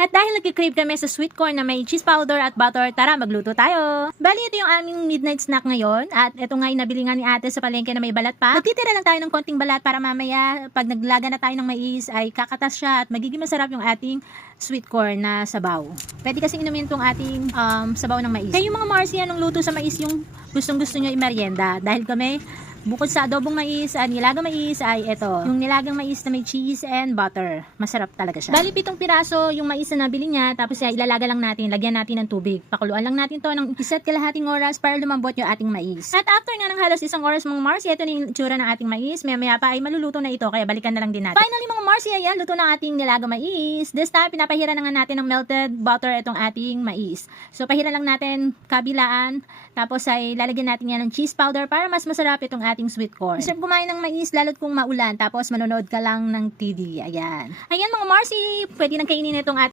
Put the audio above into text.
At dahil nagkikrave kami sa sweet corn na may cheese powder at butter, tara magluto tayo. Bali, ito yung aming midnight snack ngayon. At ito nga yung nabili nga ni ate sa palengke na may balat pa. Nagtitira lang tayo ng konting balat para mamaya pag naglaga na tayo ng mais ay kakatas siya at magiging masarap yung ating sweet corn na sabaw. Pwede kasi inumin itong ating sabaw ng mais. Kaya yung mga Marcy, anong luto sa mais yung gustong gusto nyo i-merienda? Dahil kami, bukod sa adobong mais, nilagang mais ay ito. Yung nilagang mais na may cheese and butter. Masarap talaga siya. Bali 7 piraso yung mais na nabili niya. Tapos ilalaga lang natin. Lagyan natin ng tubig. Pakuluan lang natin to ng 1.5 oras para lumambot yung ating mais. At after nga ng halos 1 oras mga Marcy, ito na yung itsura ng ating mais. Maya pa ay maluluto na ito. Kaya balikan na lang din natin. Finally mga Marcy, ayan, luto na ating nilagang mais. This time, pinapahira na nga natin ng melted butter itong ating mais. So pahira lang natin kabilaan. Tapos ay lalagyan natin yan ng cheese powder para mas masarap itong ating sweet corn. Masarap kumain ng mais lalo't kung maulan tapos manonood ka lang ng TV. Ayan. Ayan mga Marcy, pwede nang kainin itong ating